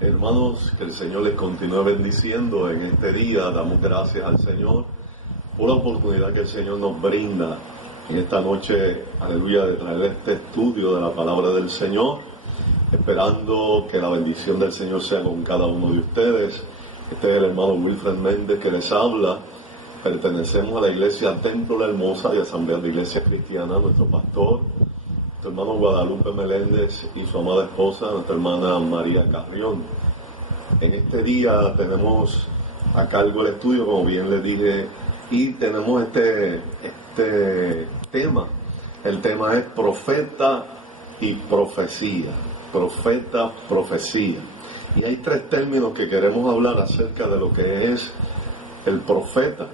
Hermanos, que el Señor les continúe bendiciendo en este día. Damos gracias al Señor por la oportunidad que el Señor nos brinda en esta noche, aleluya, de traer este estudio de la palabra del Señor, esperando que la bendición del Señor sea con cada uno de ustedes. Este es el hermano Wilfred Méndez que les habla. Pertenecemos a la iglesia Templo La Hermosa y Asamblea de Iglesia Cristiana. Nuestro pastor, nuestro hermano Guadalupe Meléndez y su amada esposa, nuestra hermana María Carrión. En este día tenemos a cargo el estudio, como bien les dije, y tenemos este tema. El tema es profeta y profecía. Profeta, profecía. Y hay tres términos que queremos hablar acerca de lo que es el profeta.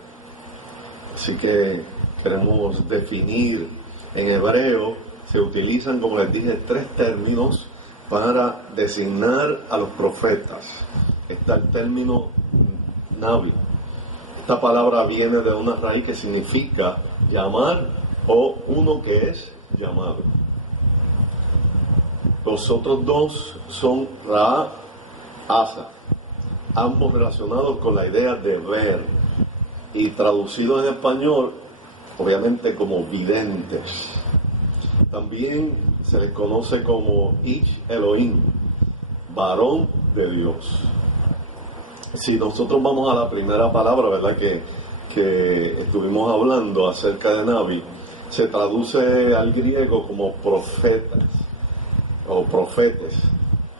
Así que queremos definir. En hebreo se utilizan, como les dije, tres términos para designar a los profetas. Está el término Nabi. Esta palabra viene de una raíz que significa llamar o uno que es llamado. Los otros dos son Ra, Asa, ambos relacionados con la idea de ver y traducido en español, obviamente, como videntes. También se les conoce como Ish Elohim, varón de Dios. Si nosotros vamos a la primera palabra, ¿verdad?, que estuvimos hablando acerca de Nabi, se traduce al griego como profetas o profetes,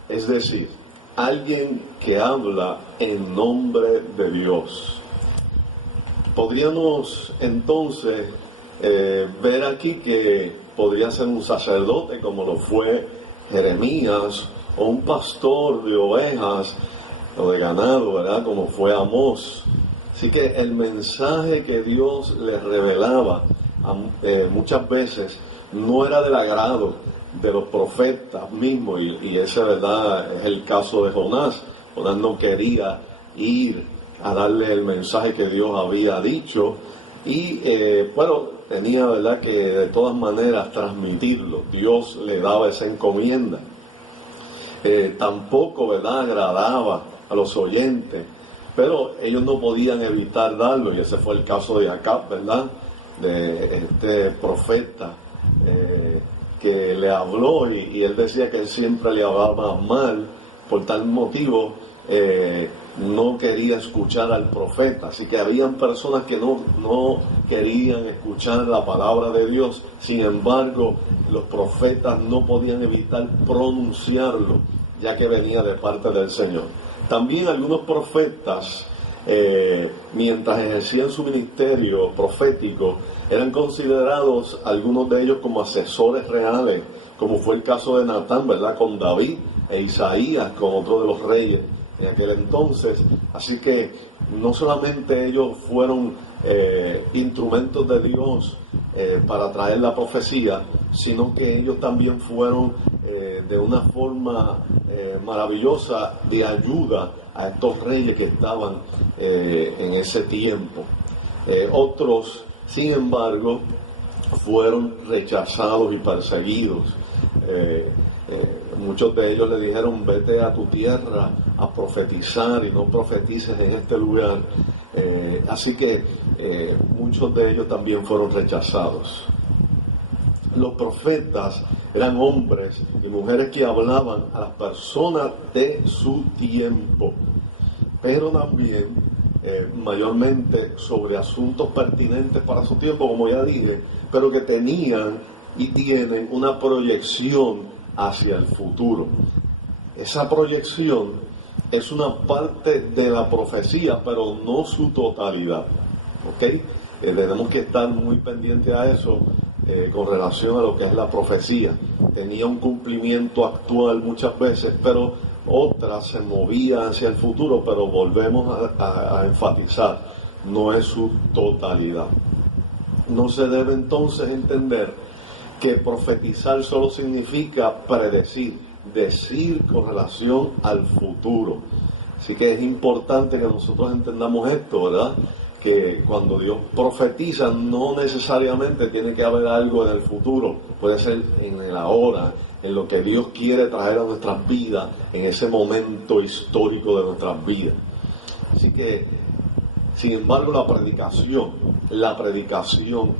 es decir, alguien que habla en nombre de Dios. Podríamos entonces ver aquí que podría ser un sacerdote como lo fue Jeremías, o un pastor de ovejas o de ganado, ¿verdad?, como fue Amós. Así que el mensaje que Dios les revelaba muchas veces no era del agrado de los profetas mismos, y ese, ¿verdad?, es el caso de Jonás. Jonás no quería ir a darle el mensaje que Dios había dicho, y tenía, ¿verdad?, que de todas maneras transmitirlo. Dios le daba esa encomienda. Tampoco, ¿verdad?, agradaba a los oyentes, pero ellos no podían evitar darlo, y ese fue el caso de Acab, ¿verdad?, de este profeta que le habló, y él decía que él siempre le hablaba mal. Por tal motivo no quería escuchar al profeta. Así que habían personas que no querían escuchar la palabra de Dios. Sin embargo, los profetas no podían evitar pronunciarlo, ya que venía de parte del Señor. También algunos profetas, mientras ejercían su ministerio profético, eran considerados, algunos de ellos, como asesores reales, como fue el caso de Natán, ¿verdad?, con David, e Isaías con otro de los reyes en aquel entonces. Así que no solamente ellos fueron instrumentos de Dios para traer la profecía, sino que ellos también fueron de una forma maravillosa de ayuda a estos reyes que estaban en ese tiempo. Otros, sin embargo, fueron rechazados y perseguidos. Muchos de ellos le dijeron: vete a tu tierra a profetizar y no profetices en este lugar. Así que muchos de ellos también fueron rechazados. Los profetas eran hombres y mujeres que hablaban a las personas de su tiempo, pero también mayormente sobre asuntos pertinentes para su tiempo, como ya dije, pero que tenían y tienen una proyección hacia el futuro. Esa proyección es una parte de la profecía, pero no su totalidad. ¿Ok? Tenemos que estar muy pendientes a eso con relación a lo que es la profecía. Tenía un cumplimiento actual muchas veces, pero otras se movían hacia el futuro, pero volvemos a enfatizar, no es su totalidad. No se debe entonces entender que profetizar solo significa predecir, decir con relación al futuro. Así que es importante que nosotros entendamos esto, ¿verdad? Que cuando Dios profetiza, no necesariamente tiene que haber algo en el futuro, puede ser en el ahora, en lo que Dios quiere traer a nuestras vidas en ese momento histórico de nuestras vidas. Así que, sin embargo, la predicación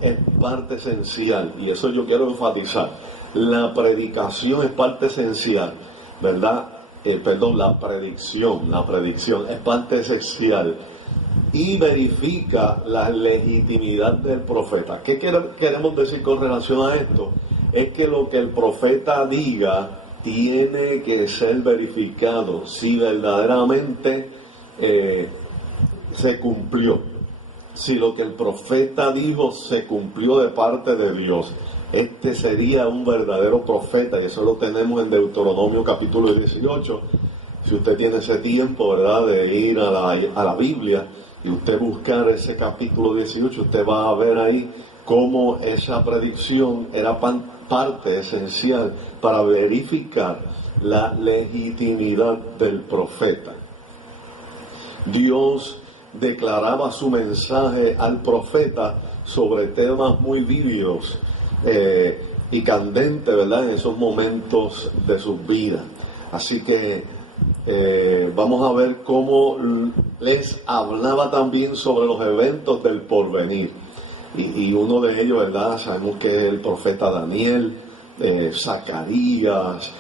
es parte esencial, y eso yo quiero enfatizar. La predicación es parte esencial, ¿verdad? La predicción es parte esencial y verifica la legitimidad del profeta. ¿Qué queremos decir con relación a esto? Es que lo que el profeta diga tiene que ser verificado si verdaderamente se cumplió. Si lo que el profeta dijo se cumplió de parte de Dios, este sería un verdadero profeta, y eso lo tenemos en Deuteronomio capítulo 18. Si usted tiene ese tiempo, ¿verdad?, de ir a la Biblia y usted buscar ese capítulo 18, usted va a ver ahí cómo esa predicción era parte esencial para verificar la legitimidad del profeta. Dios declaraba su mensaje al profeta sobre temas muy vívidos y candentes, ¿verdad?, en esos momentos de sus vidas. Así que vamos a ver cómo les hablaba también sobre los eventos del porvenir. Y uno de ellos, ¿verdad?, sabemos que es el profeta Daniel, Zacarías,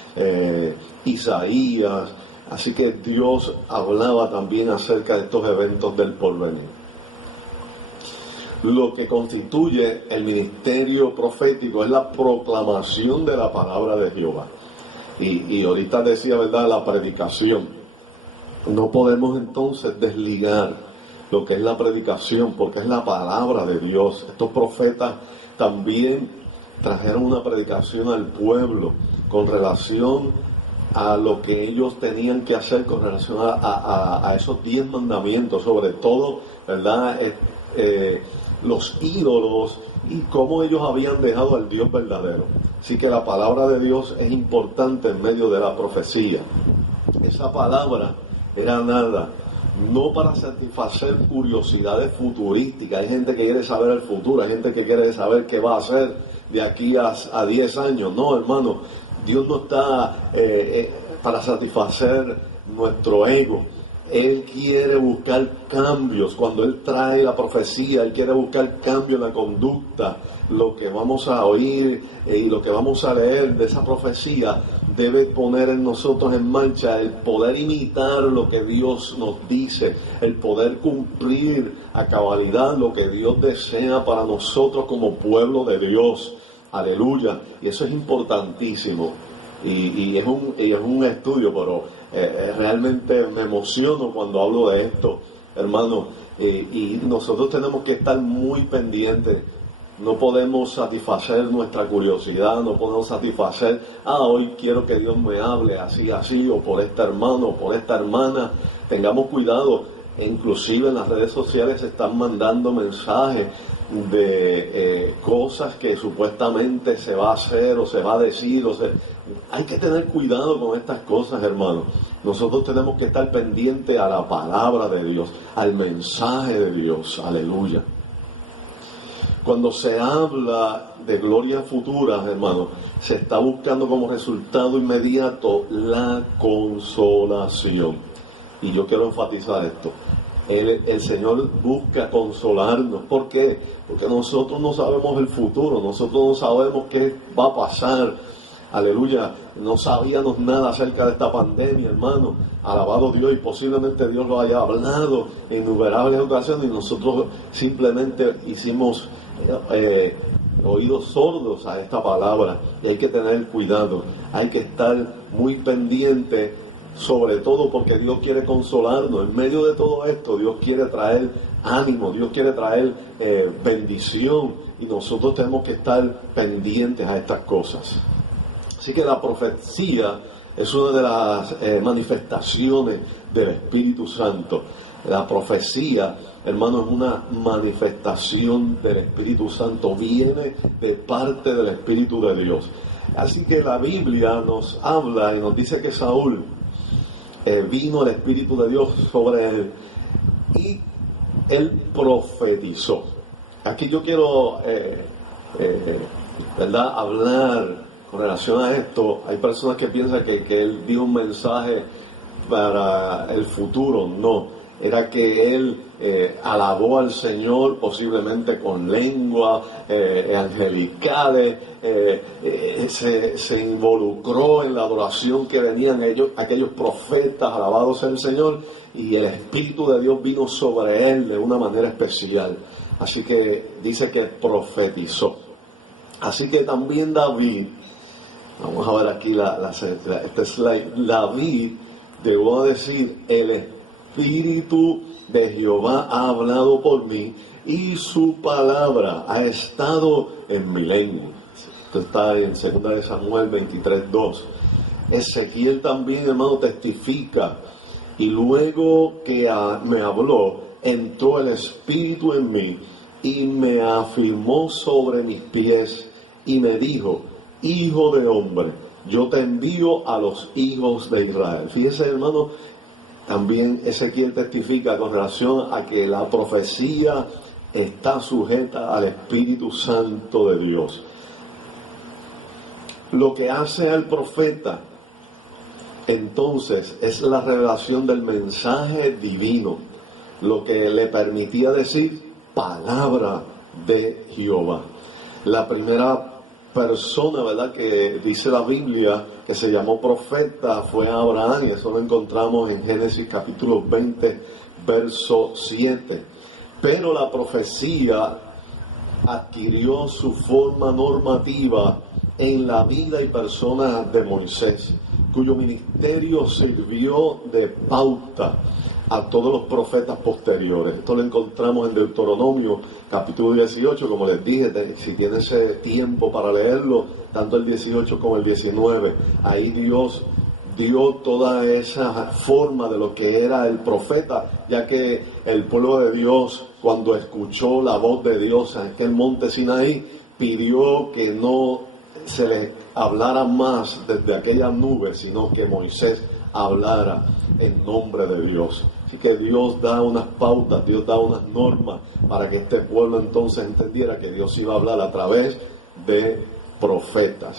Isaías. Así que Dios hablaba también acerca de estos eventos del porvenir. Lo que constituye el ministerio profético es la proclamación de la palabra de Jehová. Y ahorita decía, ¿verdad?, la predicación. No podemos entonces desligar lo que es la predicación, porque es la palabra de Dios. Estos profetas también trajeron una predicación al pueblo con relación a lo que ellos tenían que hacer con relación a esos 10 mandamientos, sobre todo, ¿verdad?, los ídolos y cómo ellos habían dejado al Dios verdadero. Así que la palabra de Dios es importante en medio de la profecía. Esa palabra era nada, no para satisfacer curiosidades futurísticas. Hay gente que quiere saber el futuro, hay gente que quiere saber qué va a hacer de aquí a 10 años. No, hermano, Dios no está para satisfacer nuestro ego. Él quiere buscar cambios. Cuando Él trae la profecía, Él quiere buscar cambios en la conducta. Lo que vamos a oír y lo que vamos a leer de esa profecía debe poner en nosotros en marcha el poder imitar lo que Dios nos dice, el poder cumplir a cabalidad lo que Dios desea para nosotros como pueblo de Dios. Aleluya. Y eso es importantísimo. Y es un estudio, pero realmente me emociono cuando hablo de esto, hermano. Y nosotros tenemos que estar muy pendientes. No podemos satisfacer nuestra curiosidad, no podemos satisfacer, hoy quiero que Dios me hable así, o por este hermano, o por esta hermana. Tengamos cuidado. Inclusive en las redes sociales se están mandando mensajes de cosas que supuestamente se va a hacer o se va a decir. Hay que tener cuidado con estas cosas, hermano. Nosotros tenemos que estar pendientes a la palabra de Dios, al mensaje de Dios. Aleluya. Cuando se habla de gloria futura, hermano, se está buscando como resultado inmediato la consolación. Y yo quiero enfatizar esto. El Señor busca consolarnos. ¿Por qué? Porque nosotros no sabemos el futuro, nosotros no sabemos qué va a pasar. Aleluya, no sabíamos nada acerca de esta pandemia, hermano. Alabado Dios, y posiblemente Dios lo haya hablado en innumerables ocasiones y nosotros simplemente hicimos oídos sordos a esta palabra. Y hay que tener cuidado, hay que estar muy pendiente, sobre todo porque Dios quiere consolarnos. En medio de todo esto, Dios quiere traer ánimo, Dios quiere traer bendición, y nosotros tenemos que estar pendientes a estas cosas. Así que la profecía es una de las manifestaciones del Espíritu Santo. La profecía, hermano, es una manifestación del Espíritu Santo, viene de parte del Espíritu de Dios. Así que la Biblia nos habla y nos dice que Saúl vino el Espíritu de Dios sobre él y él profetizó. Aquí yo quiero, ¿verdad?, hablar con relación a esto, hay personas que piensan que él dio un mensaje para el futuro. No, era que él alabó al Señor posiblemente con lengua angelicales, se involucró en la adoración que venían aquellos profetas, alabados sea el Señor, y el Espíritu de Dios vino sobre él de una manera especial. Así que dice que profetizó. Así que también David, vamos a ver aquí este slide, David, debo decir, el Espíritu de Jehová ha hablado por mí y su palabra ha estado en mi lengua. Esto está en 2 de Samuel 23:2. Ezequiel también, hermano, testifica, y luego que me habló, entró el Espíritu en mí y me afirmó sobre mis pies y me dijo: Hijo de hombre, yo te envío a los hijos de Israel. Fíjese, hermano, también Ezequiel testifica con relación a que la profecía está sujeta al Espíritu Santo de Dios. Lo que hace al profeta entonces es la revelación del mensaje divino, lo que le permitía decir palabra de Jehová. La primera persona, ¿verdad?, que dice la Biblia que se llamó profeta fue Abraham, y eso lo encontramos en Génesis capítulo 20, verso 7. Pero la profecía adquirió su forma normativa en la vida y persona de Moisés, cuyo ministerio sirvió de pauta a todos los profetas posteriores. Esto lo encontramos en Deuteronomio capítulo 18, como les dije, si tiene ese tiempo para leerlo, tanto el 18 como el 19, ahí Dios dio toda esa forma de lo que era el profeta, ya que el pueblo de Dios, cuando escuchó la voz de Dios en aquel monte Sinaí, pidió que no se le hablara más desde aquella nube, sino que Moisés hablara en nombre de Dios. Así que Dios da unas pautas, Dios da unas normas para que este pueblo entonces entendiera que Dios iba a hablar a través de profetas.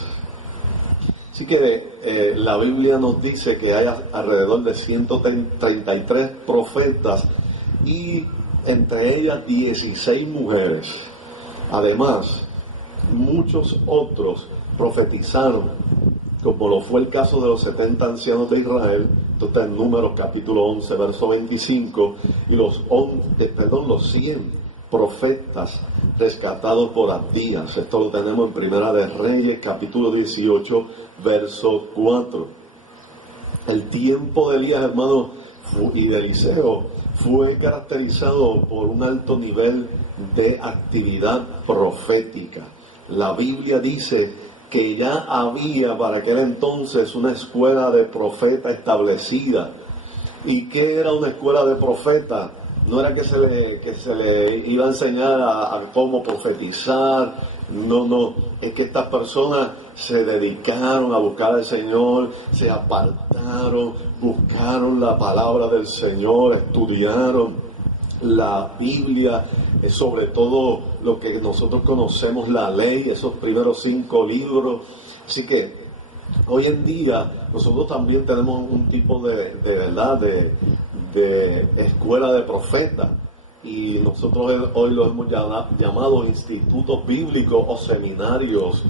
Así que la Biblia nos dice que hay alrededor de 133 profetas y entre ellas 16 mujeres. Además, muchos otros profetizaron, como lo fue el caso de los 70 ancianos de Israel. Esto está en Números capítulo 11, verso 25, y los 100 profetas rescatados por Abdías. Esto lo tenemos en Primera de Reyes capítulo 18, verso 4. El tiempo de Elías, hermano, y de Eliseo fue caracterizado por un alto nivel de actividad profética. La Biblia dice que ya había para aquel entonces una escuela de profeta establecida. ¿Y qué era una escuela de profeta? No era que se le iba a enseñar a cómo profetizar, no, es que estas personas se dedicaron a buscar al Señor, se apartaron, buscaron la palabra del Señor, estudiaron la Biblia, sobre todo lo que nosotros conocemos, la ley, esos primeros 5 libros. Así que hoy en día nosotros también tenemos un tipo de verdad, de escuela de profetas, y nosotros hoy lo hemos llamado institutos bíblicos o seminarios.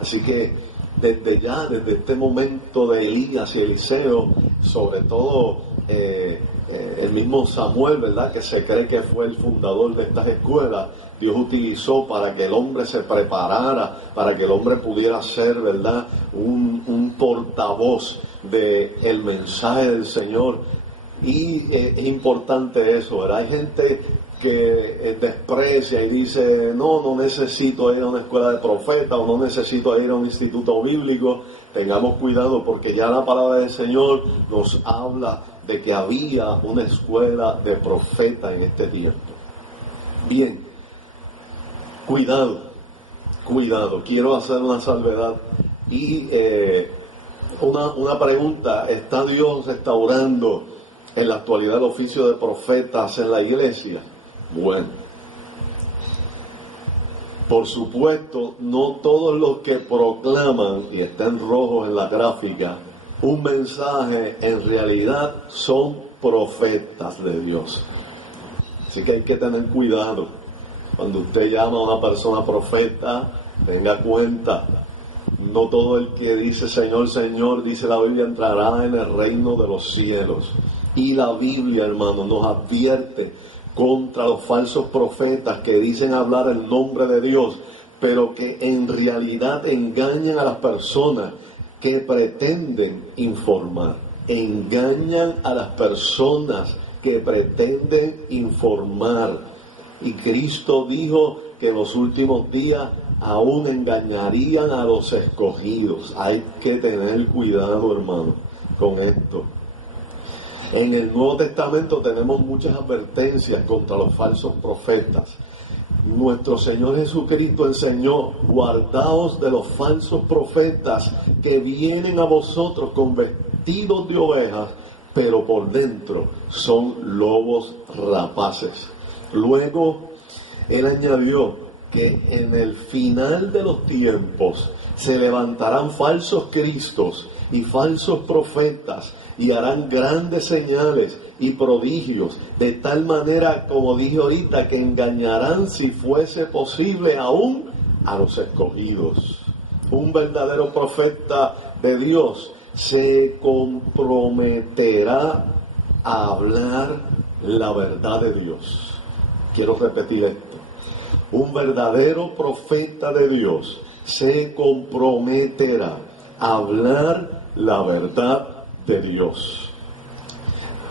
Así que desde este momento de Elías y Eliseo, sobre todo el mismo Samuel, ¿verdad?, que se cree que fue el fundador de estas escuelas, Dios utilizó para que el hombre se preparara, para que el hombre pudiera ser, ¿verdad?, un portavoz del mensaje del Señor. Y es importante eso, ¿verdad? Hay gente que desprecia y dice: no necesito ir a una escuela de profetas, o no necesito ir a un instituto bíblico. Tengamos cuidado, porque ya la palabra del Señor nos habla de que había una escuela de profetas en este tiempo. Bien, cuidado, quiero hacer una salvedad y una pregunta: ¿está Dios restaurando en la actualidad el oficio de profetas en la iglesia? Bueno, Por supuesto, no todos los que proclaman, y está en rojo en la gráfica, un mensaje en realidad son profetas de Dios. Así que hay que tener cuidado. Cuando usted llama a una persona profeta, tenga cuenta. No todo el que dice Señor, Señor, dice la Biblia, entrará en el reino de los cielos. Y la Biblia, hermano, nos advierte contra los falsos profetas que dicen hablar el nombre de Dios, pero que en realidad engañan a las personas que pretenden informar. Engañan a las personas que pretenden informar. Y Cristo dijo que en los últimos días aún engañarían a los escogidos. Hay que tener cuidado, hermano, con esto. En el Nuevo Testamento tenemos muchas advertencias contra los falsos profetas. Nuestro Señor Jesucristo enseñó: guardaos de los falsos profetas que vienen a vosotros con vestidos de ovejas, pero por dentro son lobos rapaces. Luego, Él añadió que en el final de los tiempos se levantarán falsos cristos y falsos profetas y harán grandes señales y prodigios, de tal manera, como dije ahorita, que engañarán, si fuese posible, aún a los escogidos. Un verdadero profeta de Dios se comprometerá a hablar la verdad de Dios. Quiero repetir esto. Un verdadero profeta de Dios se comprometerá a hablar la verdad de Dios.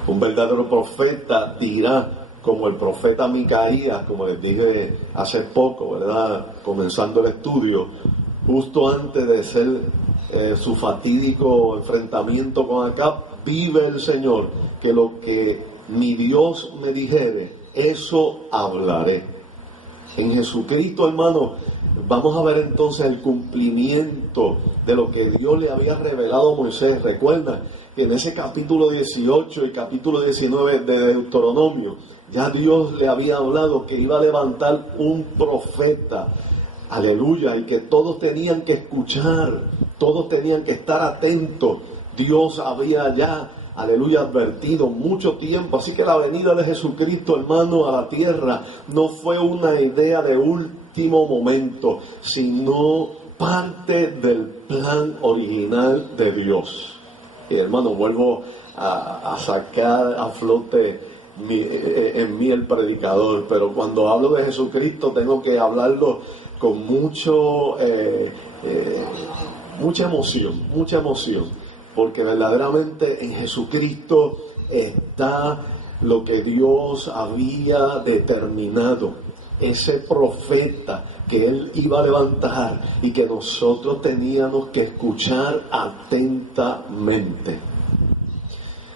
Un verdadero profeta dirá, como el profeta Micaías, como les dije hace poco, ¿verdad? Comenzando el estudio, justo antes de ser su fatídico enfrentamiento con Acab: vive el Señor, que lo que mi Dios me dijere, eso hablaré. En Jesucristo, hermano, vamos a ver entonces el cumplimiento de lo que Dios le había revelado a Moisés. Recuerda que en ese capítulo 18 y capítulo 19 de Deuteronomio, ya Dios le había hablado que iba a levantar un profeta, aleluya, y que todos tenían que escuchar, todos tenían que estar atentos. Dios había ya, aleluya, advertido mucho tiempo. Así que la venida de Jesucristo, hermano, a la tierra no fue una idea de último momento, sino parte del plan original de Dios. Y hermano, vuelvo a sacar a flote en mí el predicador, pero cuando hablo de Jesucristo tengo que hablarlo con mucha emoción, porque verdaderamente en Jesucristo está lo que Dios había determinado, ese profeta que Él iba a levantar y que nosotros teníamos que escuchar atentamente.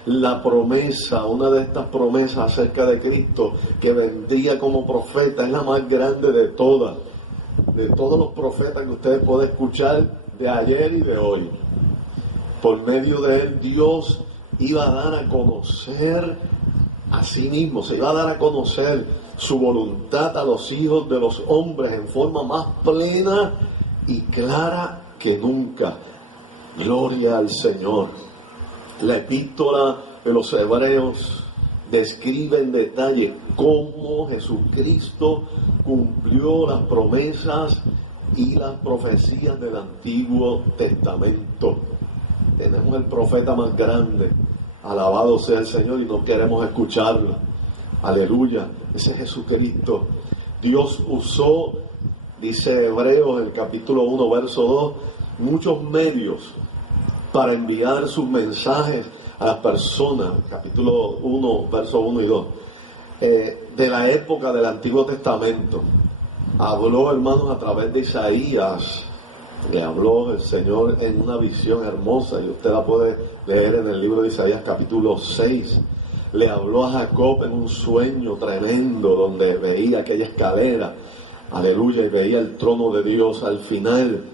La promesa, una de estas promesas acerca de Cristo, que vendría como profeta, es la más grande de todas, de todos los profetas que ustedes pueden escuchar de ayer y de hoy. Por medio de Él, Dios iba a dar a conocer a sí mismo, se iba a dar a conocer su voluntad a los hijos de los hombres en forma más plena y clara que nunca. Gloria al Señor. La epístola de los Hebreos describe en detalle cómo Jesucristo cumplió las promesas y las profecías del Antiguo Testamento. Tenemos el profeta más grande, alabado sea el Señor, y no queremos escucharlo. Aleluya, ese es Jesucristo. Dios usó, dice Hebreos, el capítulo 1, verso 2, muchos medios para enviar sus mensajes a las personas, capítulo 1, verso 1 y 2, de la época del Antiguo Testamento. Habló, hermanos, a través de Isaías. Le habló el Señor en una visión hermosa, y usted la puede leer en el libro de Isaías capítulo 6. Le habló a Jacob en un sueño tremendo donde veía aquella escalera, aleluya, y veía el trono de Dios. Al final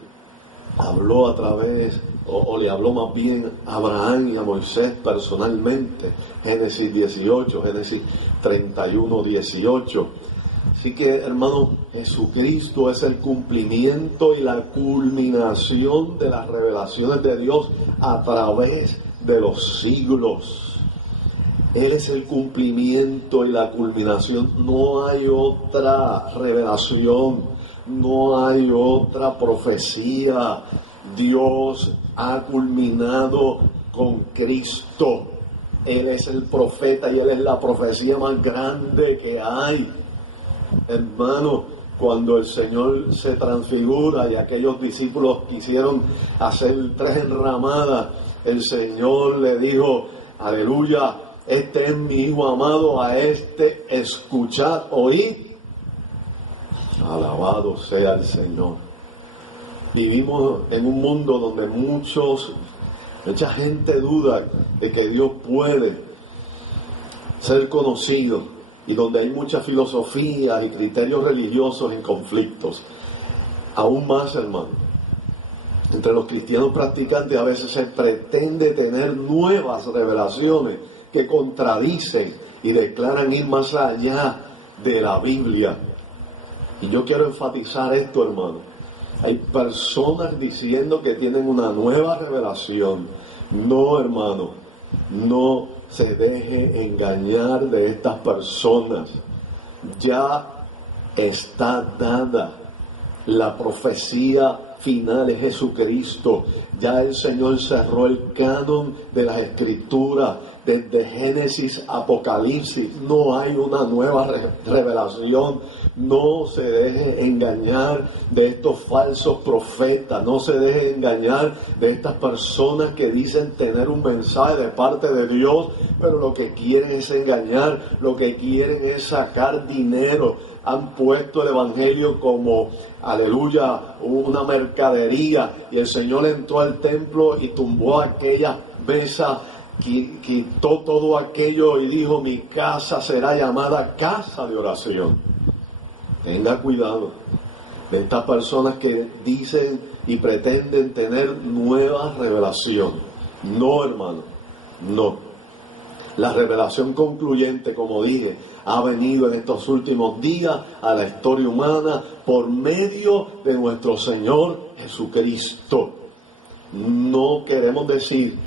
habló a través, o le habló más bien a Abraham y a Moisés personalmente. Génesis 18, Génesis 31, 18. Así que, hermanos, Jesucristo es el cumplimiento y la culminación de las revelaciones de Dios a través de los siglos. Él es el cumplimiento y la culminación. No hay otra revelación, no hay otra profecía. Dios ha culminado con Cristo. Él es el profeta y Él es la profecía más grande que hay. Hermano, cuando el Señor se transfigura y aquellos discípulos quisieron hacer 3 enramadas, el Señor le dijo, aleluya, este es mi Hijo amado, a este escuchad, oíd. Alabado sea el Señor. Vivimos en un mundo donde mucha gente duda de que Dios puede ser conocido, y donde hay mucha filosofía y criterios religiosos en conflictos. Aún más, hermano, entre los cristianos practicantes a veces se pretende tener nuevas revelaciones que contradicen y declaran ir más allá de la Biblia. Y yo quiero enfatizar esto, hermano. Hay personas diciendo que tienen una nueva revelación. No, hermano, no se deje engañar de estas personas. Ya está dada la profecía final de Jesucristo. Ya el Señor cerró el canon de las Escrituras. Desde Génesis a Apocalipsis no hay una nueva revelación. No se deje engañar de estos falsos profetas. No se deje engañar de estas personas que dicen tener un mensaje de parte de Dios, pero lo que quieren es engañar, lo que quieren es sacar dinero. Han puesto el evangelio como, aleluya, una mercadería, y el Señor entró al templo y tumbó aquella mesa, quitó todo aquello y dijo, mi casa será llamada casa de oración. Tenga cuidado de estas personas que dicen y pretenden tener nueva revelación. No, hermano, no. La revelación concluyente, como dije, ha venido en estos últimos días a la historia humana por medio de nuestro Señor Jesucristo. No queremos decir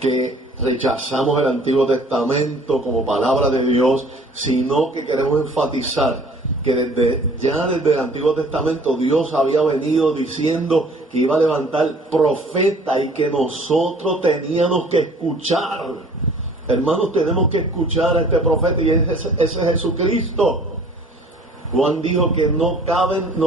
que rechazamos el Antiguo Testamento como palabra de Dios, sino que queremos enfatizar que desde el Antiguo Testamento Dios había venido diciendo que iba a levantar profetas y que nosotros teníamos que escuchar. Hermanos, tenemos que escuchar a este profeta, y ese es Jesucristo. Juan dijo que no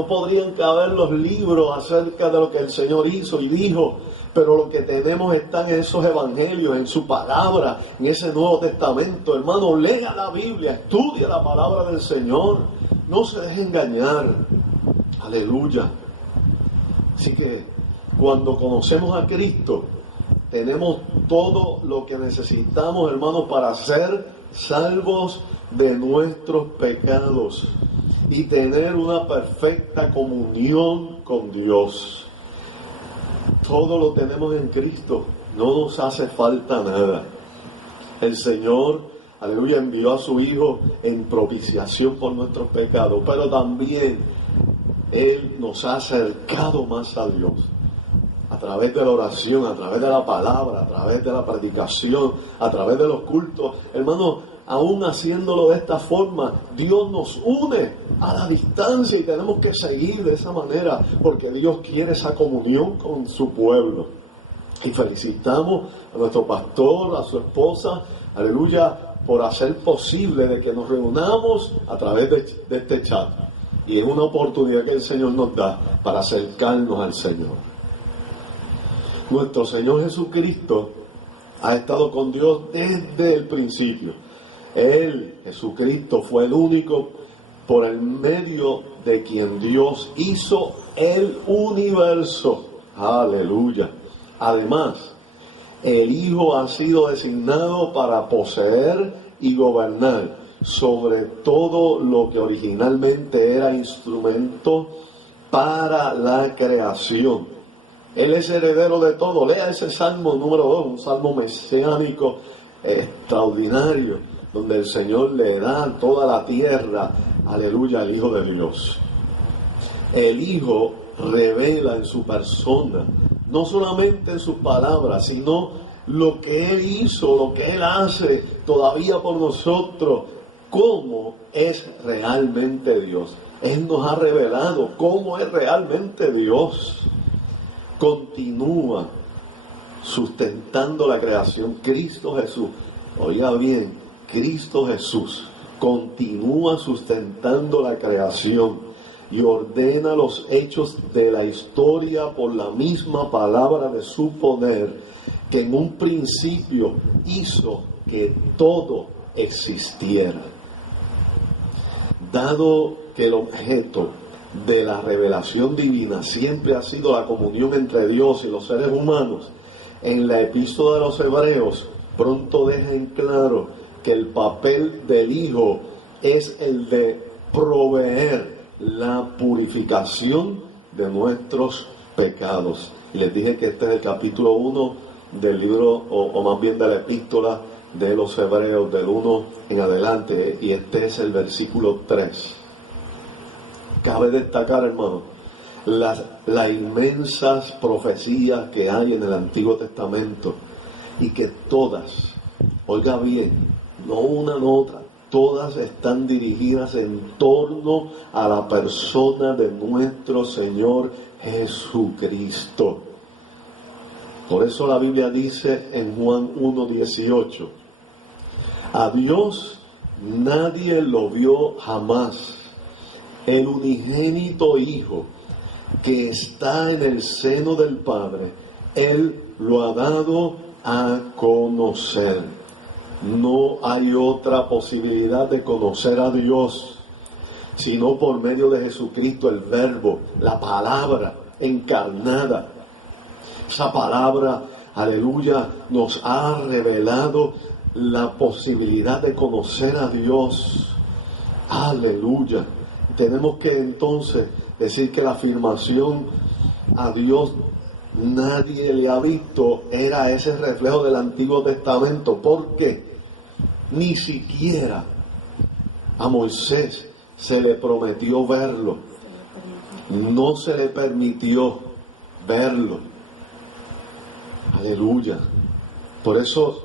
podrían caber los libros acerca de lo que el Señor hizo, y dijo, pero lo que tenemos está en esos evangelios, en su palabra, en ese Nuevo Testamento. Hermano, lea la Biblia, estudia la palabra del Señor, no se deje engañar. Aleluya. Así que cuando conocemos a Cristo, tenemos todo lo que necesitamos, hermanos, para ser salvos de nuestros pecados y tener una perfecta comunión con Dios. Todo lo tenemos en Cristo, no nos hace falta nada. El Señor, aleluya, envió a su Hijo en propiciación por nuestros pecados, pero también Él nos ha acercado más a Dios. A través de la oración, a través de la palabra, a través de la predicación, a través de los cultos. Hermanos, aún haciéndolo de esta forma, Dios nos une a la distancia y tenemos que seguir de esa manera, porque Dios quiere esa comunión con su pueblo. Y felicitamos a nuestro pastor, a su esposa, aleluya, por hacer posible de que nos reunamos a través de este chat. Y es una oportunidad que el Señor nos da para acercarnos al Señor. Nuestro Señor Jesucristo ha estado con Dios desde el principio. Él, Jesucristo, fue el único por el medio de quien Dios hizo el universo. Aleluya. Además, el Hijo ha sido designado para poseer y gobernar sobre todo lo que originalmente era instrumento para la creación. Él es heredero de todo. Lea ese Salmo número 2, un salmo mesiánico extraordinario, donde el Señor le da toda la tierra, aleluya, al Hijo de Dios. El Hijo revela en su persona, no solamente en sus palabras, sino lo que Él hizo, lo que Él hace todavía por nosotros, cómo es realmente Dios. Él nos ha revelado cómo es realmente Dios. Continúa sustentando la creación. Cristo Jesús, oiga bien, Cristo Jesús continúa sustentando la creación y ordena los hechos de la historia por la misma palabra de su poder, que en un principio hizo que todo existiera. Dado que el objeto de la revelación divina siempre ha sido la comunión entre Dios y los seres humanos, en la epístola de los Hebreos pronto deja en claro que el papel del Hijo es el de proveer la purificación de nuestros pecados. Y les dije que este es el capítulo 1 del libro, o más bien de la epístola de los Hebreos, del 1 en adelante, y este es el versículo 3. Cabe destacar, hermano, las inmensas profecías que hay en el Antiguo Testamento, y que todas, oiga bien, no una no otra, todas están dirigidas en torno a la persona de nuestro Señor Jesucristo. Por eso la Biblia dice en Juan 1:18, a Dios nadie lo vio jamás, el unigénito Hijo que está en el seno del Padre, Él lo ha dado a conocer. No hay otra posibilidad de conocer a Dios sino por medio de Jesucristo, el Verbo, la palabra encarnada. Esa palabra, aleluya, nos ha revelado la posibilidad de conocer a Dios. Aleluya. Tenemos que entonces decir que la afirmación a Dios nadie le ha visto era ese reflejo del Antiguo Testamento, porque ni siquiera a Moisés se le prometió verlo, no se le permitió verlo. Aleluya. Por eso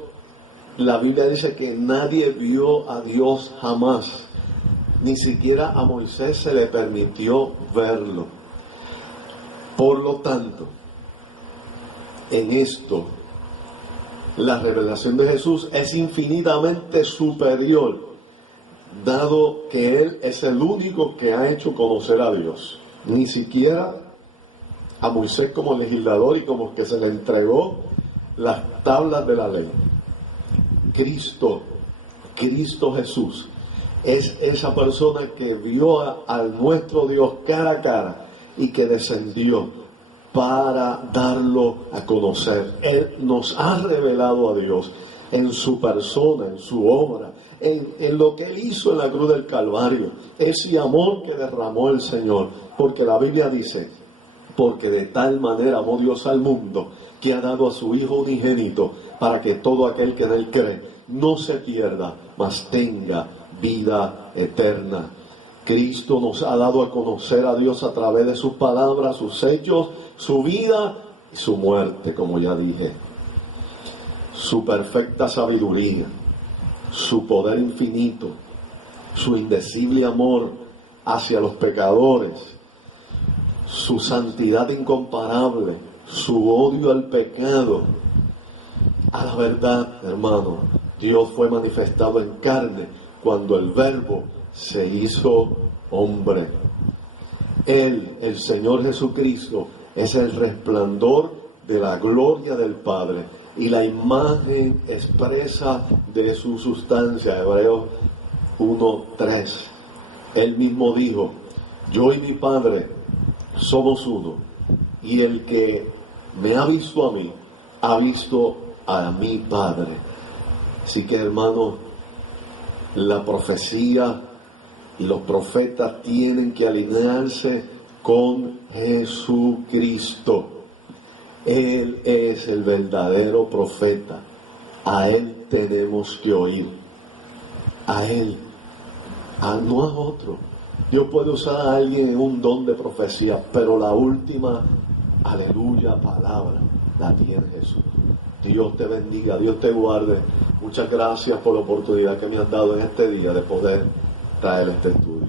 la Biblia dice que nadie vio a Dios jamás, ni siquiera a Moisés se le permitió verlo. Por lo tanto, en esto, la revelación de Jesús es infinitamente superior, dado que Él es el único que ha hecho conocer a Dios. Ni siquiera a Moisés como legislador y como que se le entregó las tablas de la ley. Cristo Jesús es esa persona que vio a nuestro Dios cara a cara y que descendió para darlo a conocer. Él nos ha revelado a Dios en su persona, en su obra, en lo que Él hizo en la cruz del Calvario, ese amor que derramó el Señor, porque la Biblia dice, porque de tal manera amó Dios al mundo, que ha dado a su Hijo unigénito, para que todo aquel que en Él cree no se pierda, mas tenga vida eterna. Cristo nos ha dado a conocer a Dios a través de sus palabras, sus hechos, su vida y su muerte, como ya dije. Su perfecta sabiduría, su poder infinito, su indecible amor hacia los pecadores, su santidad incomparable, su odio al pecado. A la verdad, hermano, Dios fue manifestado en carne cuando el Verbo se hizo hombre. Él, el Señor Jesucristo, es el resplandor de la gloria del Padre y la imagen expresa de su sustancia. Hebreos 1:3. Él mismo dijo, yo y mi Padre somos uno, y el que me ha visto a mí, ha visto a mi Padre. Así que, hermano, la profecía y los profetas tienen que alinearse con Jesucristo. Él es el verdadero profeta. A Él tenemos que oír. A Él. No a otro. Dios puede usar a alguien en un don de profecía, pero la última, aleluya, palabra, la tiene Jesús. Dios te bendiga, Dios te guarde. Muchas gracias por la oportunidad que me han dado en este día de poder traer este estudio.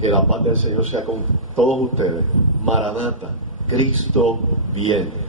Que la paz del Señor sea con todos ustedes. Maranata, Cristo viene.